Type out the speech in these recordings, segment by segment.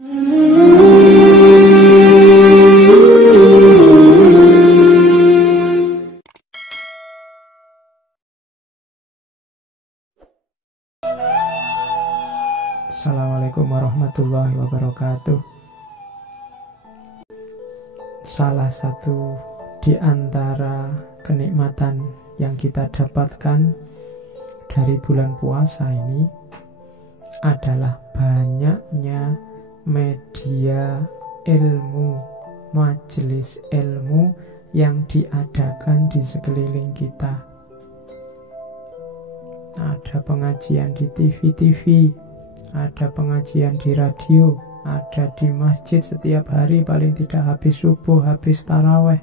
Assalamualaikum warahmatullahi wabarakatuh. Salah satu di antara kenikmatan yang kita dapatkan dari bulan puasa ini adalah banyaknya media ilmu, majelis ilmu yang diadakan di sekeliling kita. Ada pengajian di TV, ada pengajian di radio, ada di masjid setiap hari paling tidak habis subuh, habis taraweh.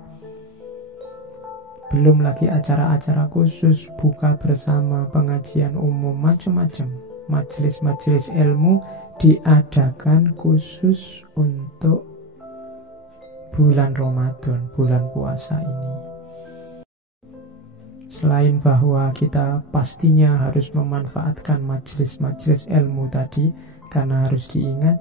Belum lagi acara-acara khusus, buka bersama, pengajian umum, macam-macam. Majelis-majelis ilmu diadakan khusus untuk bulan Ramadan, bulan puasa ini. Selain bahwa kita pastinya harus memanfaatkan majelis-majelis ilmu tadi, karena harus diingat,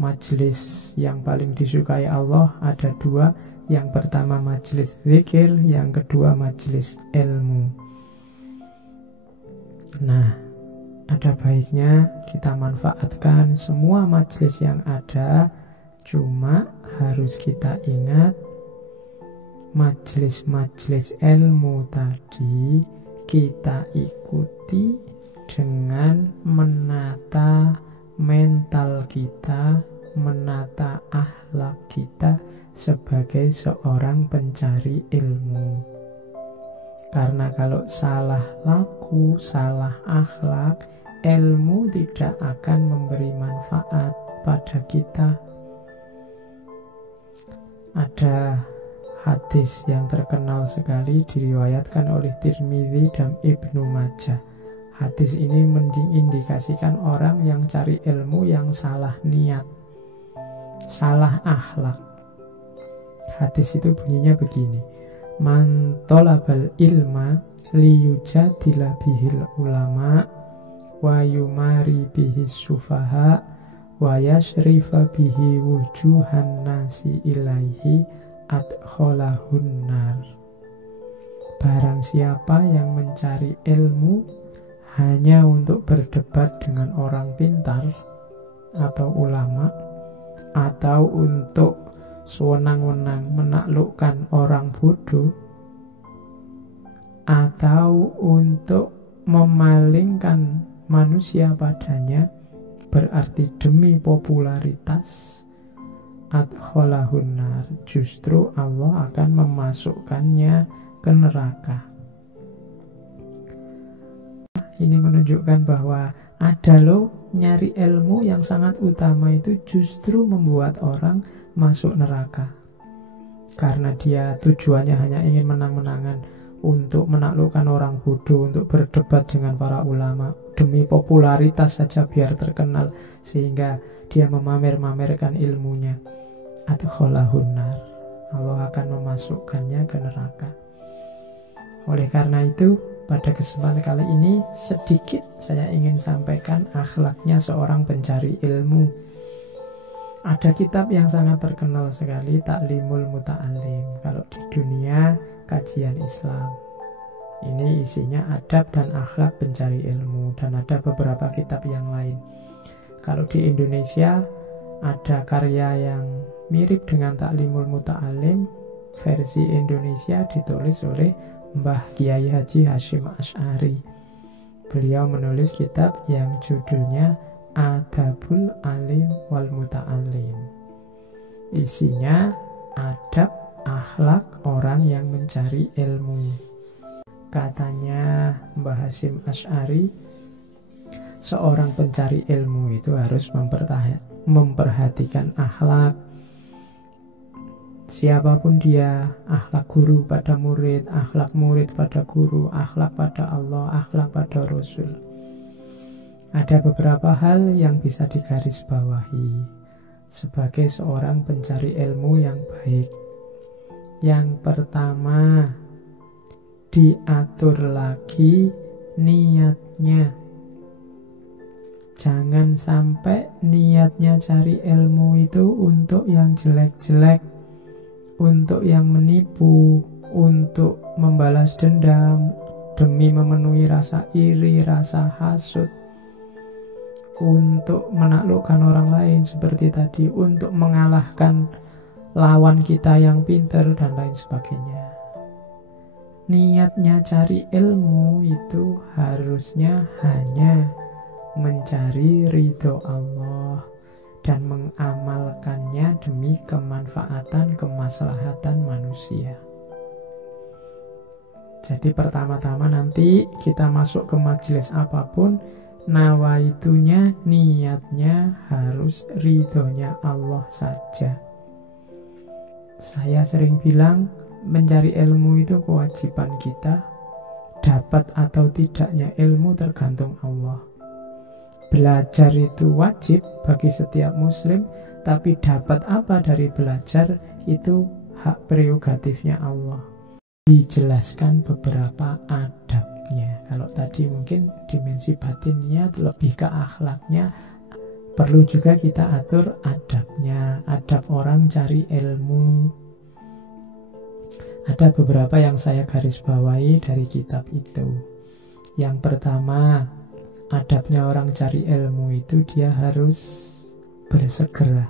majelis yang paling disukai Allah ada dua. Yang pertama majelis zikir, yang kedua majelis ilmu. Nah, ada baiknya kita manfaatkan semua majelis yang ada, cuma harus kita ingat majelis-majelis ilmu tadi kita ikuti dengan menata mental kita, menata akhlak kita sebagai seorang pencari ilmu. Karena kalau salah laku, salah akhlak, ilmu tidak akan memberi manfaat pada kita. Ada hadis yang terkenal sekali diriwayatkan oleh Tirmidzi dan Ibnu Majah. Hadis ini mengindikasikan orang yang cari ilmu yang salah niat, salah akhlak. Hadis itu bunyinya begini: Man tolabal ilma liyujadila bihil ulama wa yumari bihis sufaha wa yashrifa bihi wujuhan nasi ilaihi adkholahun nar. Barang siapa yang mencari ilmu hanya untuk berdebat dengan orang pintar atau ulama, atau untuk sewenang-wenang menaklukkan orang bodoh, atau untuk memalingkan manusia padanya, berarti demi popularitas, adkholahun nar, justru Allah akan memasukkannya ke neraka. Ini menunjukkan bahwa ada loh, nyari ilmu yang sangat utama itu justru membuat orang masuk neraka. Karena dia tujuannya hanya ingin menang-menangan, untuk menaklukkan orang bodoh, untuk berdebat dengan para ulama, demi popularitas saja biar terkenal, sehingga dia memamer-mamerkan ilmunya. Adkholahun nar, Allah akan memasukkannya ke neraka. Oleh karena itu, pada kesempatan kali ini sedikit saya ingin sampaikan akhlaknya seorang pencari ilmu. Ada kitab yang sangat terkenal sekali, Ta'limul Muta'alim, kalau di dunia kajian Islam. Ini isinya adab dan akhlak pencari ilmu, dan ada beberapa kitab yang lain. Kalau di Indonesia ada karya yang mirip dengan Ta'limul Muta'alim, versi Indonesia ditulis oleh Mbah Kiai Haji Hashim Asy'ari. Beliau menulis kitab yang judulnya Adabul Alim wal Muta'alim. Isinya adab akhlak orang yang mencari ilmu. Katanya Mbah Hashim Asy'ari, seorang pencari ilmu itu harus memperhatikan akhlak. Siapapun dia, akhlak guru pada murid, akhlak murid pada guru, akhlak pada Allah, akhlak pada Rasul. Ada beberapa hal yang bisa digarisbawahi sebagai seorang pencari ilmu yang baik. Yang pertama, diatur lagi niatnya. Jangan sampai niatnya cari ilmu itu untuk yang jelek-jelek, untuk yang menipu, untuk membalas dendam, demi memenuhi rasa iri, rasa hasut, untuk menaklukkan orang lain seperti tadi, untuk mengalahkan lawan kita yang pintar dan lain sebagainya. Niatnya cari ilmu itu harusnya hanya mencari ridho Allah dan mengamalkannya demi kemanfaatan, kemaslahatan manusia. Jadi pertama-tama nanti kita masuk ke majelis apapun, nawaitunya, niatnya harus ridhonya Allah saja. Saya sering bilang, mencari ilmu itu kewajiban kita. Dapat atau tidaknya ilmu tergantung Allah. Belajar itu wajib bagi setiap muslim, tapi dapat apa dari belajar itu hak prerogatifnya Allah. Dijelaskan beberapa adabnya. Kalau tadi mungkin dimensi batinnya lebih ke akhlaknya, perlu juga kita atur adabnya, adab orang cari ilmu. Ada beberapa yang saya garis bawahi dari kitab itu. Yang pertama, adabnya orang cari ilmu itu dia harus bersegera,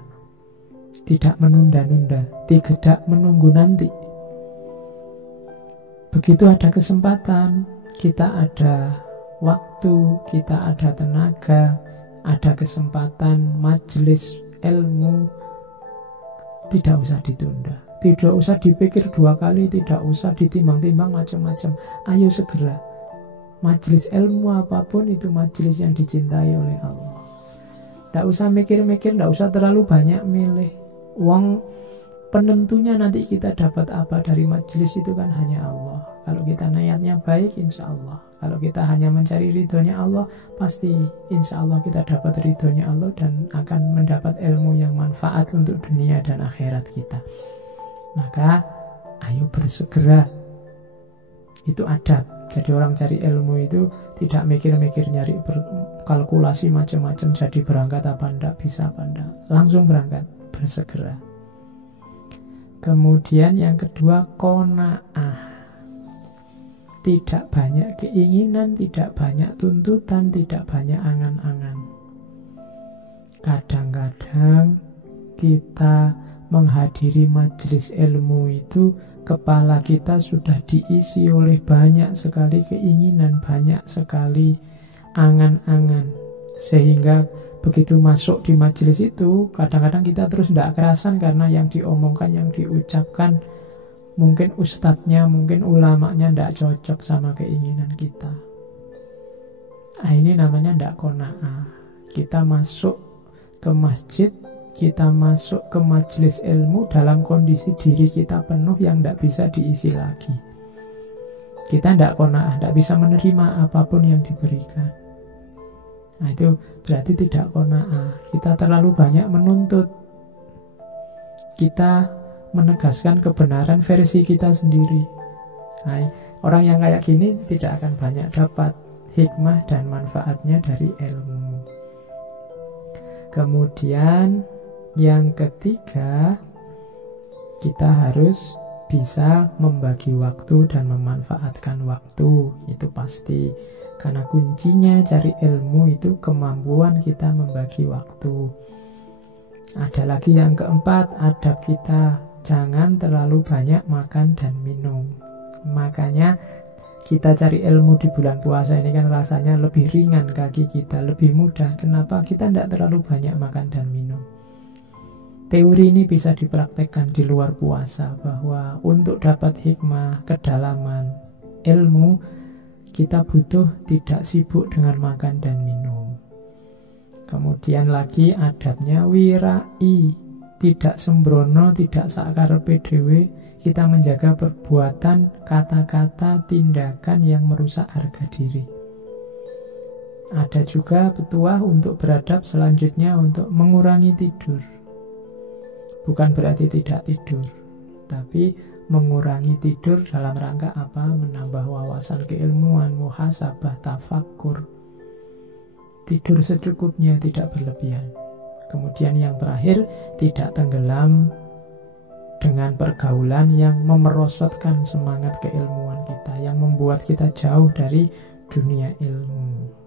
tidak menunda-nunda, tidak menunggu nanti. Begitu ada kesempatan, kita ada waktu, kita ada tenaga, ada kesempatan majelis ilmu, tidak usah ditunda, tidak usah dipikir dua kali, tidak usah ditimbang-timbang macam-macam. Ayo segera. Majelis ilmu apapun itu majelis yang dicintai oleh Allah. Tidak usah mikir-mikir, tidak usah terlalu banyak milih. Uang penentunya nanti kita dapat apa dari majelis itu kan hanya Allah. Kalau kita niatnya baik, insya Allah. Kalau kita hanya mencari ridhonya Allah, pasti insya Allah kita dapat ridhonya Allah dan akan mendapat ilmu yang manfaat untuk dunia dan akhirat kita. Maka ayo bersegera. Itu adab. Jadi orang cari ilmu itu tidak mikir-mikir, nyari kalkulasi macam-macam, jadi berangkat apa enggak, bisa apa enggak. Langsung berangkat, bersegera. Kemudian yang kedua, qanaah. Tidak banyak keinginan, tidak banyak tuntutan, tidak banyak angan-angan. Kadang-kadang kita menghadiri majelis ilmu itu, kepala kita sudah diisi oleh banyak sekali keinginan, banyak sekali angan-angan. Sehingga begitu masuk di majelis itu, kadang-kadang kita terus tidak kerasan karena yang diomongkan, yang diucapkan, mungkin ustadznya, mungkin ulamanya tidak cocok sama keinginan kita. Ini namanya tidak qanaah. Kita masuk ke masjid, kita masuk ke majelis ilmu dalam kondisi diri kita penuh yang tidak bisa diisi lagi. Kita tidak qanaah, tidak bisa menerima apapun yang diberikan. Nah itu berarti tidak qanaah. Kita terlalu banyak menuntut. Kita menegaskan kebenaran versi kita sendiri. Nah, orang yang kayak gini tidak akan banyak dapat hikmah dan manfaatnya dari ilmu. Kemudian yang ketiga, kita harus bisa membagi waktu dan memanfaatkan waktu. Itu pasti. Karena kuncinya cari ilmu itu kemampuan kita membagi waktu. Ada lagi yang keempat, adab kita. Jangan terlalu banyak makan dan minum. Makanya kita cari ilmu di bulan puasa ini kan rasanya lebih ringan kaki kita, lebih mudah. Kenapa? Kita tidak terlalu banyak makan dan minum. Teori ini bisa dipraktekkan di luar puasa, bahwa untuk dapat hikmah, kedalaman, ilmu, kita butuh tidak sibuk dengan makan dan minum. Kemudian lagi adabnya wirai, tidak sembrono, tidak sakarepe dhewe. Kita menjaga perbuatan, kata-kata, tindakan yang merusak harga diri. Ada juga petuah untuk beradab selanjutnya untuk mengurangi tidur. Bukan berarti tidak tidur, tapi mengurangi tidur dalam rangka apa? Menambah wawasan keilmuan, muhasabah, tafakkur. tidur secukupnya, tidak berlebihan. Kemudian yang terakhir, tidak tenggelam dengan pergaulan yang memerosotkan semangat keilmuan kita, yang membuat kita jauh dari dunia ilmu.